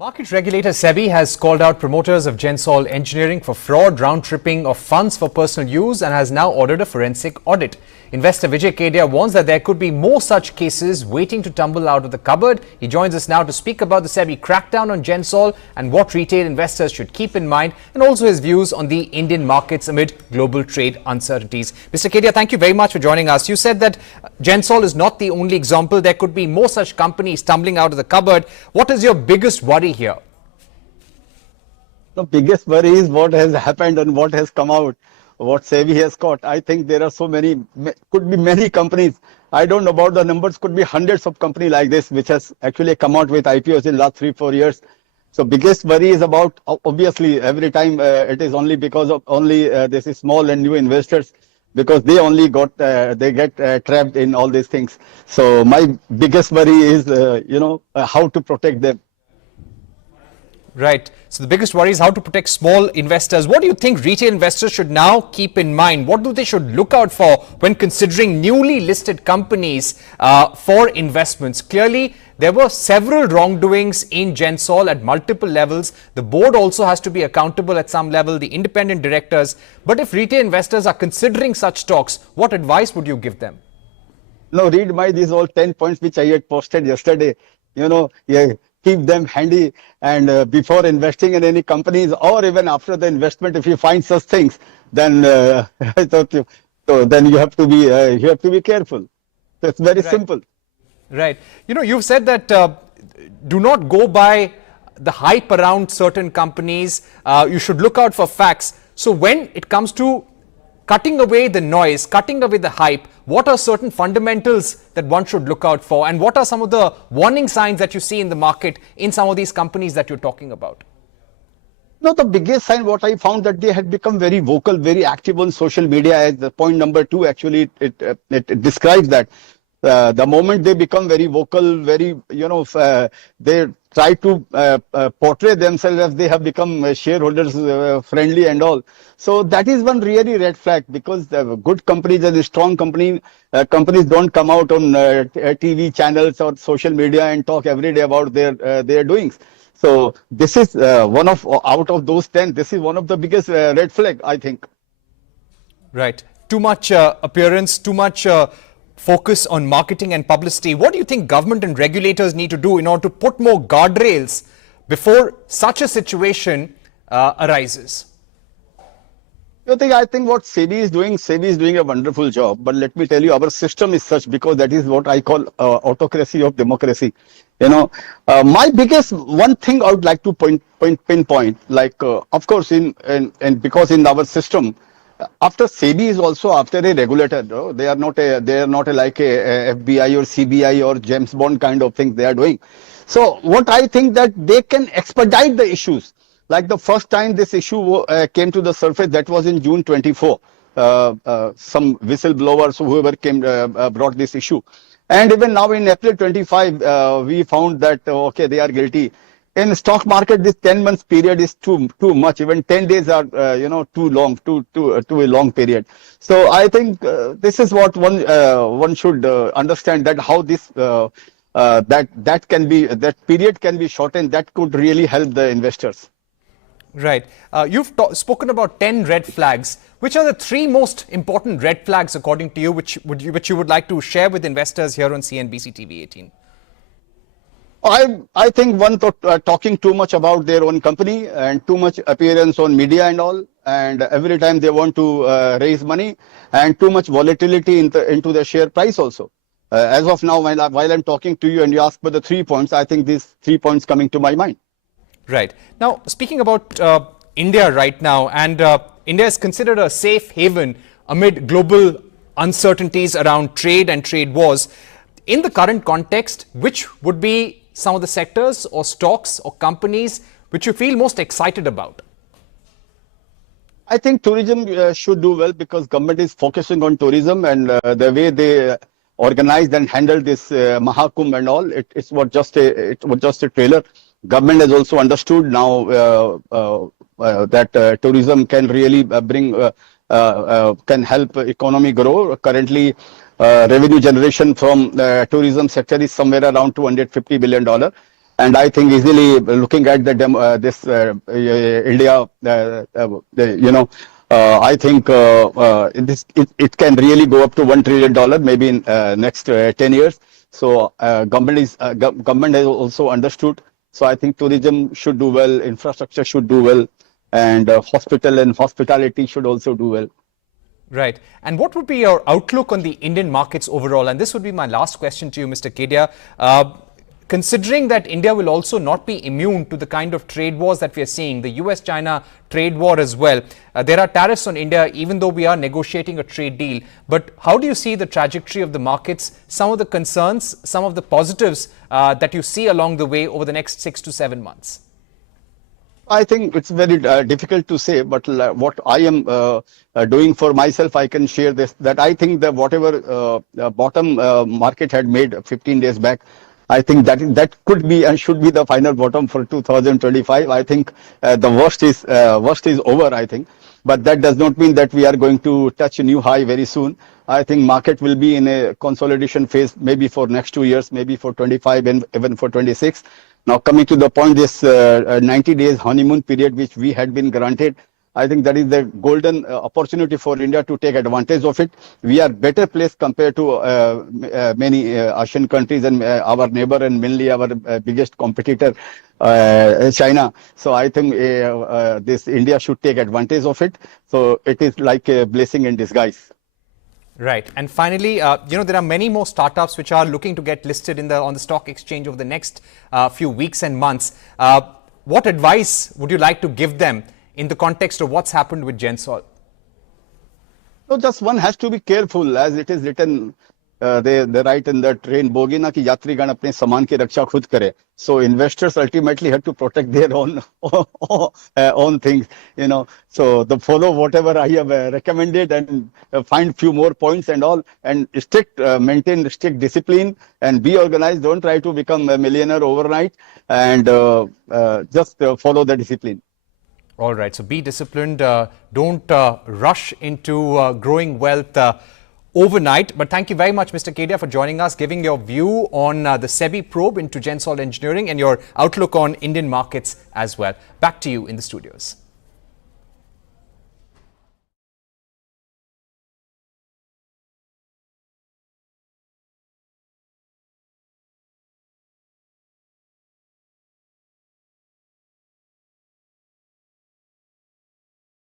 Market regulator SEBI has called out promoters of Gensol Engineering for fraud, round-tripping of funds for personal use and has now ordered a forensic audit. Investor Vijay Kedia warns that there could be more such cases waiting to tumble out of the cupboard. He joins us now to speak about the SEBI crackdown on Gensol and what retail investors should keep in mind, and also his views on the Indian markets amid global trade uncertainties. Mr. Kedia, thank you very much for joining us. You said that Gensol is not the only example. There could be more such companies tumbling out of the cupboard. What is your biggest worry here? The biggest worry is what has happened and what has come out, what SEBI has caught. I think there are so many, could be many companies. I don't know about the numbers, could be hundreds of companies like this, which has actually come out with IPOs in the last 3-4 years. So biggest worry is about, obviously, every time it is only because of this is small and new investors, because they only got, they get trapped in all these things. So my biggest worry is, how to protect them. Right. So the biggest worry is how to protect small investors. What do you think retail investors should now keep in mind? What do they should look out for when considering newly listed companies for investments? Clearly, there were several wrongdoings in Gensol at multiple levels. The board also has to be accountable at some level, the independent directors. But if retail investors are considering such stocks, what advice would you give them? No, read these all 10 points which I had posted yesterday. Keep them handy, and before investing in any companies or even after the investment, if you find such things, then I thought then you have to be careful. It's very simple. Right. You've said that do not go by the hype around certain companies. You should look out for facts. So when it comes to cutting away the noise, cutting away the hype, what are certain fundamentals that one should look out for? And what are some of the warning signs that you see in the market in some of these companies that you're talking about? No, the biggest sign what I found that they had become very vocal, very active on social media. As the point number 2, actually, it describes that. The moment they become very vocal, very, they try to portray themselves as they have become shareholders friendly and all. So that is one really red flag, because the good companies and the strong companies don't come out on TV channels or social media and talk every day about their doings. So this is out of those 10, this is one of the biggest red flag, I think. Right. Too much appearance, too much focus on marketing and publicity. What do you think government and regulators need to do in order to put more guardrails before such a situation arises? I think what SEBI is doing a wonderful job. But let me tell you, our system is such, because that is what I call autocracy of democracy. My biggest one thing I would like to pinpoint, like of course, because in our system, after SEBI is also after a regulator. No? They are not like a FBI or CBI or James Bond kind of thing they are doing. So what I think that they can expedite the issues. Like the first time this issue came to the surface, that was in June 24. Some whistleblowers, whoever came, brought this issue. And even now in April 25, we found that, okay, they are guilty. In stock market, this 10 months period is too much. Even 10 days are, too long, too a long period. So I think this is what one should understand, that how this that period can be shortened. That could really help the investors. Right. You've spoken about 10 red flags. Which are the 3 most important red flags, according to you, which you would like to share with investors here on CNBC-TV18? I think one, talking too much about their own company and too much appearance on media and all, and every time they want to raise money, and too much volatility into the share price also. As of now, while I'm talking to you and you ask for the 3 points, I think these 3 points coming to my mind. Right. Now, speaking about India right now, and India is considered a safe haven amid global uncertainties around trade and trade wars. In the current context, which would be some of the sectors or stocks or companies which you feel most excited about? I think tourism should do well, because government is focusing on tourism, and the way they organized and handled this Mahakumbh and all, it was just a trailer. Government has also understood now that tourism can really can help economy grow. Currently, revenue generation from tourism sector is somewhere around $250 billion. And I think easily looking at the India, I think it can really go up to $1 trillion maybe in next 10 years. So government has also understood. So I think tourism should do well, infrastructure should do well, and hospital and hospitality should also do well. Right. And what would be your outlook on the Indian markets overall? And this would be my last question to you, Mr. Kedia. Considering that India will also not be immune to the kind of trade wars that we are seeing, the US-China trade war as well, there are tariffs on India, even though we are negotiating a trade deal. But how do you see the trajectory of the markets, some of the concerns, some of the positives that you see along the way over the next 6 to 7 months? I think it's very difficult to say, but what I am doing for myself, I can share this, that I think that whatever bottom market had made 15 days back, I think that could be and should be the final bottom for 2025. I think the worst is over, I think. But that does not mean that we are going to touch a new high very soon. I think market will be in a consolidation phase, maybe for next 2 years, maybe for 25 and even for 26. Now coming to the point, this 90 days honeymoon period which we had been granted, I think that is the golden opportunity for India to take advantage of it. We are better placed compared to many Asian countries and our neighbor and mainly our biggest competitor, China. So I think this India should take advantage of it. So it is like a blessing in disguise. Right. And finally, there are many more startups which are looking to get listed on the stock exchange over the next few weeks and months. What advice would you like to give them in the context of what's happened with Gensol? So just one has to be careful, as it is written, they write in the train bogie na ki yatrigan apne saman ki raksha khud kare. So investors ultimately have to protect their own things, So follow whatever I have recommended and find few more points and all, and maintain strict discipline and be organized. Don't try to become a millionaire overnight, and just follow the discipline. All right. So be disciplined. Don't rush into growing wealth overnight. But thank you very much, Mr. Kedia, for joining us, giving your view on the SEBI probe into Gensol Engineering and your outlook on Indian markets as well. Back to you in the studios.